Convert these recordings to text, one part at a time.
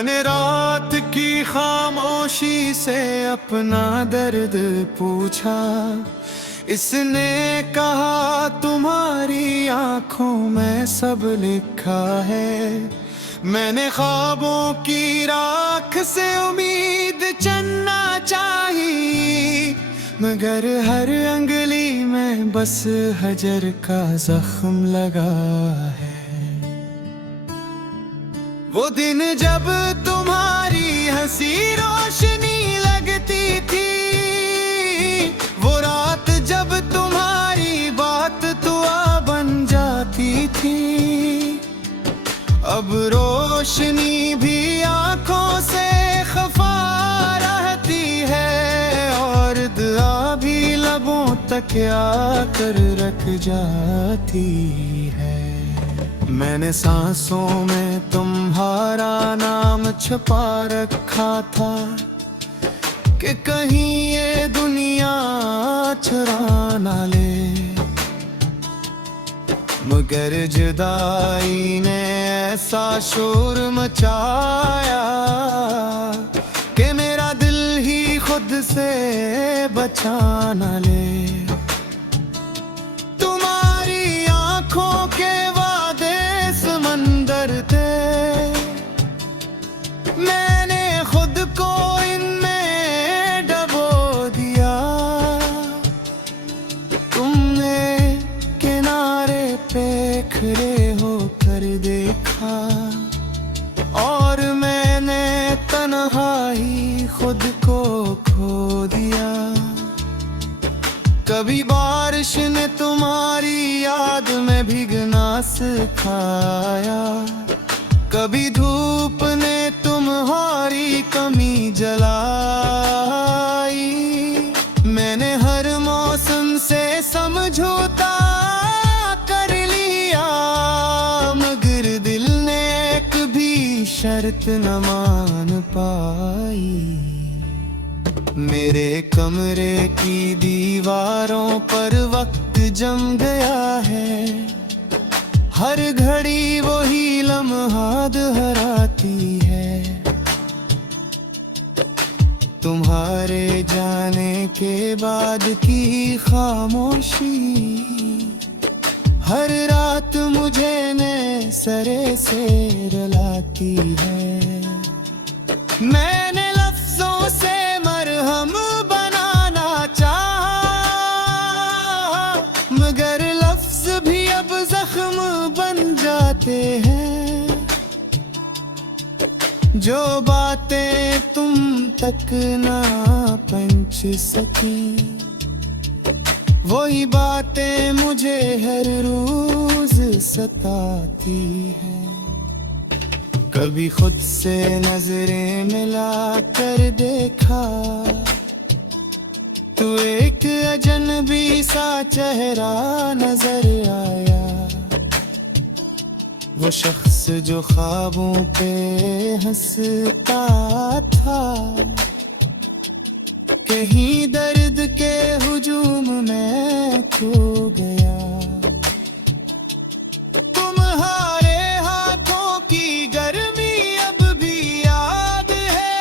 मैंने रात की खामोशी से अपना दर्द पूछा। इसने कहा तुम्हारी आंखों में सब लिखा है। मैंने ख्वाबों की राख से उम्मीद चुनना चाहिए, मगर हर अंगली में बस हजर का जख्म लगा है। वो दिन जब तुम्हारी हंसी रोशनी लगती थी, वो रात जब तुम्हारी बात दुआ बन जाती थी। अब रोशनी भी आंखों से खफा रहती है, और दुआ भी लबों तक आकर रख जाती है। मैंने सांसों में तुम्हारा नाम छुपा रखा था, कि कहीं ये दुनिया चुरा ना ले। मगर जुदाई ने ऐसा शोर मचाया, कि मेरा दिल ही खुद से बचा ना ले। तुम्हारी आंखों के वादे समंदर थे, मैंने खुद को इनमें डबो दिया। तुमने किनारे पे खड़े होकर देखा, और मैंने तन्हाई खुद को खो दिया। कभी बारिश ने तुम्हारी याद में भीगना सिखाया, कभी धूप ने तुम्हारी कमी जलाई। मैंने हर मौसम से समझौता कर लिया, मगर दिल ने एक भी शर्त न मान पाई। मेरे कमरे की दीवारों पर वक्त जम गया है, हर घड़ी वही लम्हा दोहराती है। तुम्हारे जाने के बाद की खामोशी हर रात मुझे नए सरे से रुलाती है। मैंने लफ्जों से मरहम बनाना चाहा, मगर लफ्ज भी अब जख्म बन जाते हैं। जो बातें तुम तक ना पहुंच सकी, वही बातें मुझे हर रोज सताती है। कभी खुद से नजरें मिला कर देखा, तू एक अजनबी सा चेहरा नजर आया। वो शख्स जो ख्वाबों पे हंसता था, कहीं दर्द के हुजूम में खो गया। तुम्हारे हाथों की गर्मी अब भी याद है,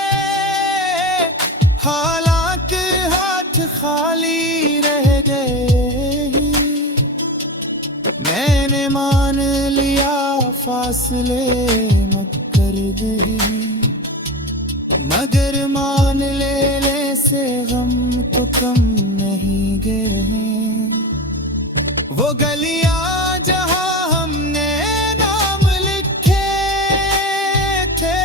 हालांकि हाथ खाली रह गए। मैंने मान लिया फासले मत कर दे, मगर मान लेने से गम तो कम नहीं गए। वो गलियां जहां हमने नाम लिखे थे,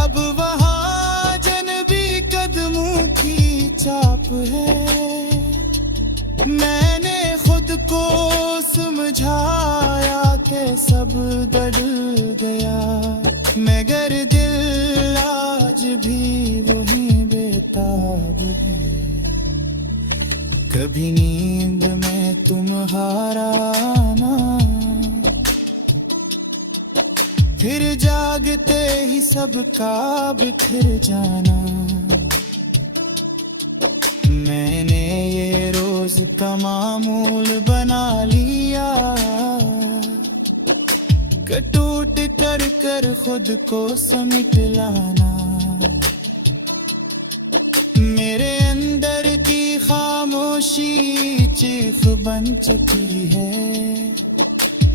अब वहां जनबी कदमों की छाप है। मैंने खुद को समझाया कि सब बदल गया, मगर दिल आज भी वही बेताब है। कभी नींद में तुम्हारा आना, फिर जागते ही सबका बिखर जाना। मैंने ये रोज का मामूल बना लिया, टूट कर कर खुद को समेट लाना। मेरे अंदर की खामोशी चीख बन चुकी है,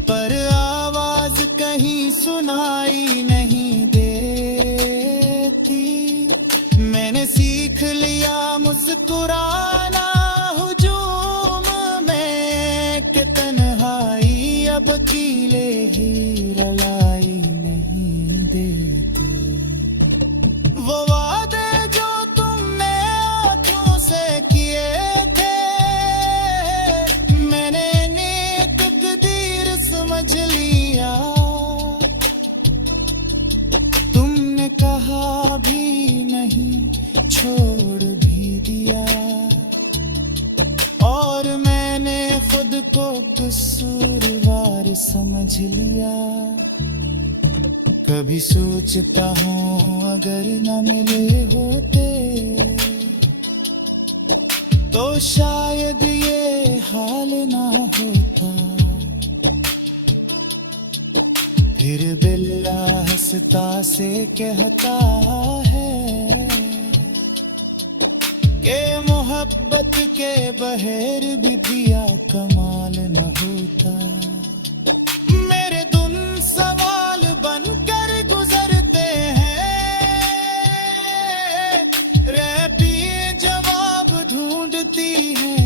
पर आवाज कहीं सुनाई नहीं देती। मैंने सीख लिया मुस्कुराना हुजूम में, कि तन्हाई अब कीले ही रलाई नहीं देती। वो वादे जो तुमने आँखों से किए थे, मैंने नेक तकदीर समझ लिया। तुमने कहा भी नहीं, छोड़ भी दिया, और मैंने खुद को कसूरवार समझ लिया। कभी सोचता हूँ अगर न मिले होते, तो शायद ये हाल ना होता। फिर बिल्ला हंसता से कहता है कि मोहब्बत के बहर भी दिया कमाल न होता। मेरे दुन सवाल बनकर गुजरते हैं, रहती जवाब ढूंढती हैं।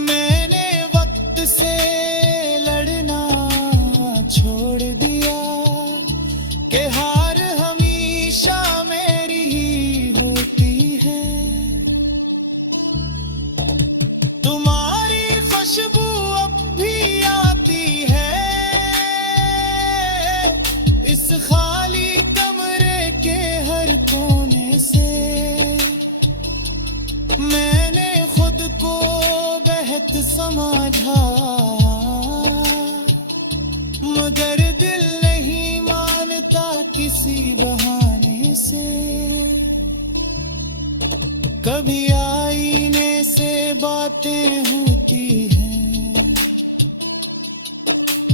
मैंने वक्त से लड़ना छोड़ दिया, कि हार हमेशा मेरी ही होती है। तुम्हारी खुशबू अब भी आती है इस खाली कमरे के हर कोने से। मैंने खुद को बेहद समझा, मगर दिल नहीं मानता किसी बहाने से। कभी आईने से बातें होती हैं,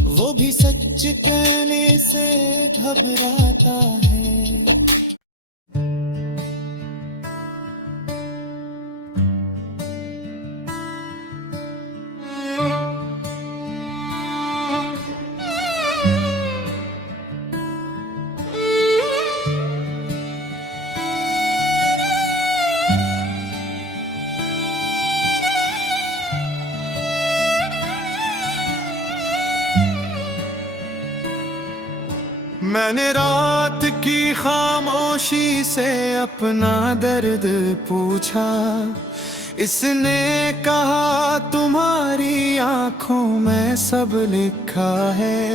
वो भी सच कहने से घबराता है। मैंने रात की खामोशी से अपना दर्द पूछा। इसने कहा तुम्हारी आंखों में सब लिखा है।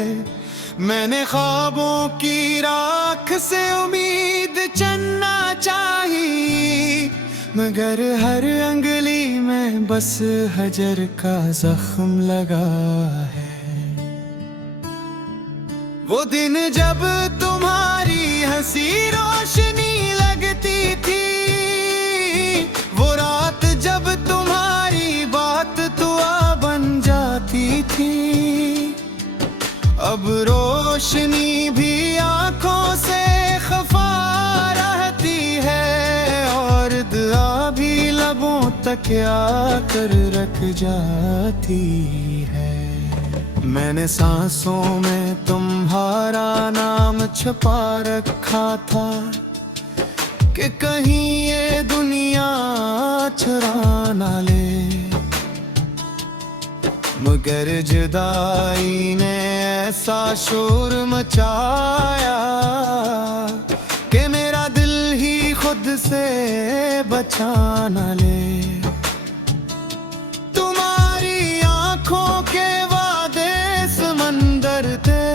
मैंने ख्वाबों की राख से उम्मीद चुनना चाहिए, मगर हर अंगली में बस हजर का जख्म लगा है। वो दिन जब तुम्हारी हंसी रोशनी लगती थी, वो रात जब तुम्हारी बात दुआ बन जाती थी। अब रोशनी भी आंखों से खफा रहती है, और दुआ भी लबों तक आकर रख जाती है। मैंने सांसों में तुम्हारा नाम छुपा रखा था, कि कहीं ये दुनिया चुरा ना ले। मगर जुदाई ने ऐसा शोर मचाया, कि मेरा दिल ही खुद से बचा ना ले। तुम्हारी आंखों के समंदर थे,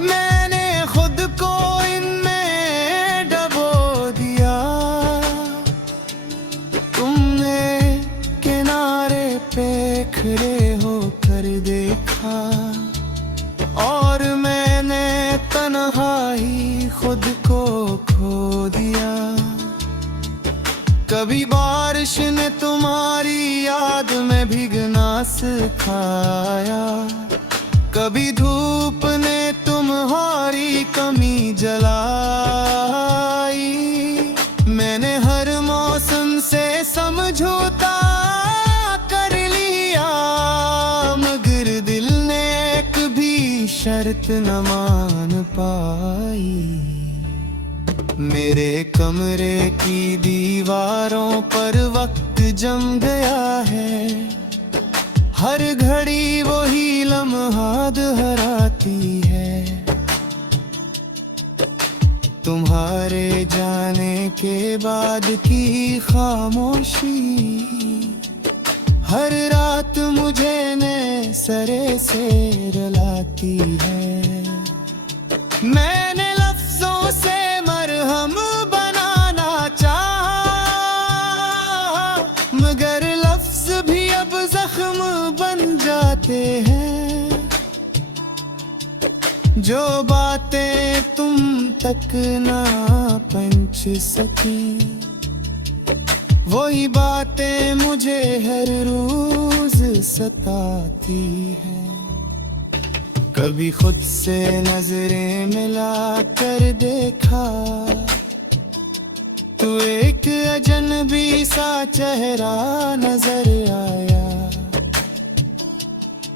मैंने खुद को इनमें डबो दिया। तुमने किनारे पे खड़े होकर देखा, और मैंने तन्हाई खुद को खो दिया। कभी बारिश ने तुम्हारी याद में भीगना सिखाया, कभी धूप ने तुम्हारी कमी जलाई, मैंने हर मौसम से समझौता कर लिया, मगर दिल ने एक भी शर्त न मान पाई। मेरे कमरे की दीवारों पर वक्त जम गया है, हर घड़ी वही लम्हा दोहराती है। तुम्हारे जाने के बाद की खामोशी हर रात मुझे नए सरे से रुलाती है। मैंने लफ्जों से मरहम बनाना चाहा, मगर लफ्ज भी अब जख्म बन जाते हैं। जो बातें तुम तक ना पहुंच सकी, वही बातें मुझे हर रोज सताती है। कभी खुद से नजरें मिला कर देखा, तू एक अजनबी सा चेहरा नजर आया।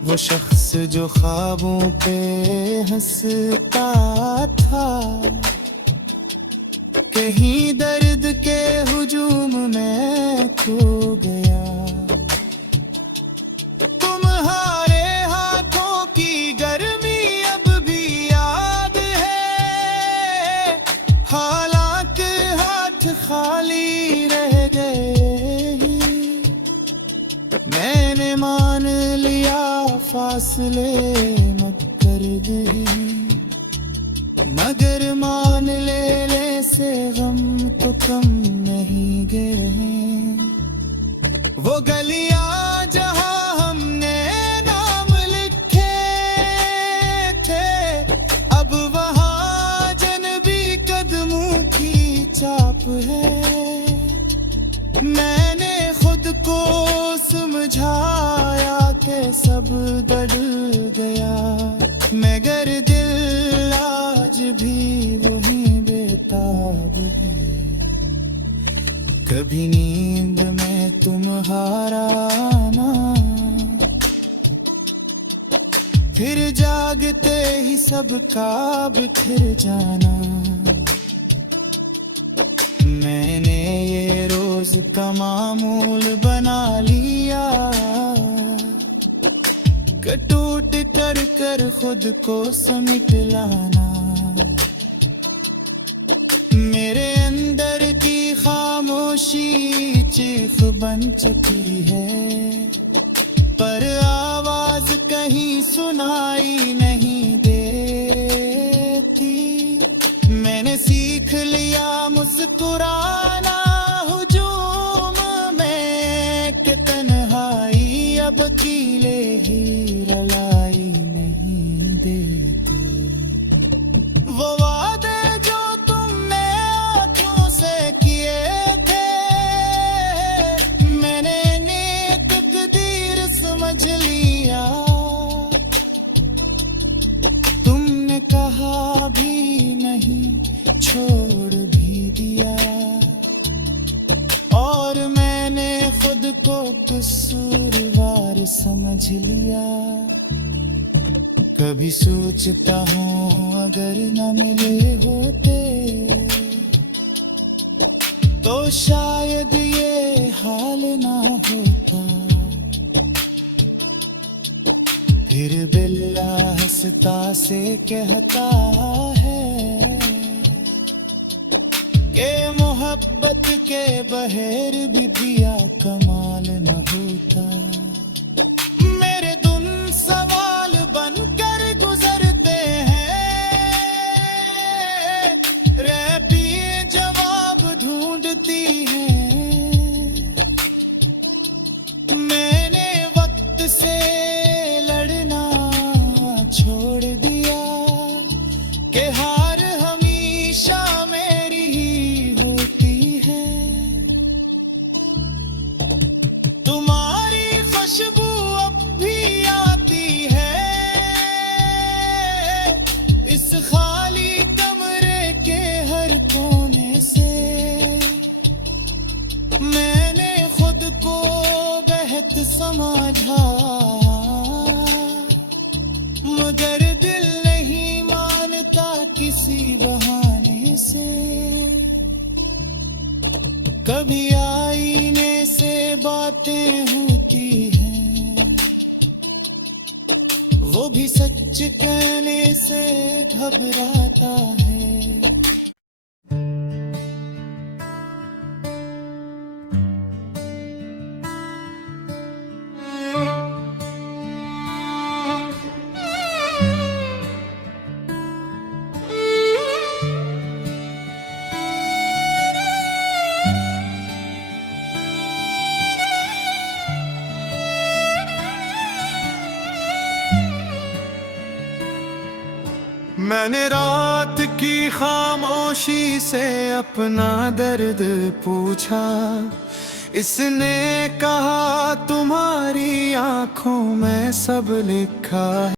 वो शख्स जो ख्वाबों पे हंसता था, कहीं दर्द के हुजूम में खो गया। तुम्हारे हाथों की गर्मी अब भी याद है, हालांकि हाथ खाली रह गए। मैंने मान लिया फासले मत कर दे, मगर मान लेने से गम तो कम नहीं गए। वो गलियां जहां हमने नाम लिखे थे, अब वहां अजनबी कदमों की छाप है। मैंने खुद को समझाया कि सब बदल गया, मगर दिल आज भी वही बेताब है। कभी नींद में तुम्हारा आना, फिर जागते ही सबका बिखर जाना। मैंने ये रोज का मामूल बना लिया, टूट कर कर खुद को समेट लाना। मेरे अंदर की खामोशी चीख बन चुकी है, पर आवाज कहीं सुनाई नहीं देती। मैंने सीख लिया मुस्कुराना हुजूम में, कि तन्हाई अब कीले ही रलाई नहीं देती। वो वादे जो तुमने आँखों से किए थे, मैंने नेक तकदीर समझ लिया। तुमने कहा भी नहीं, छोड़ भी दिया, और मैंने खुद को कसूरवार समझ लिया। कभी सोचता हूँ अगर न मिले होते, तो शायद ये हाल ना होता। फिर बिल्ला हंसता से कहता है कि मोहब्बत के बहर भी दिया कमाल न होता। मेरे दिन सवाल बनकर गुजरते हैं, रहती जवाब ढूंढती हैं। मैंने वक्त से लड़ना छोड़ दिया, कि हार हमेशा मेरी ही होती है। तुम्हारी समझा, मगर दिल नहीं मानता किसी बहाने से। कभी आईने से बातें होती हैं, वो भी सच कहने से घबराता है। मैंने रात की खामोशी से अपना दर्द पूछा, इसने कहा तुम्हारी आंखों में सब लिखा है।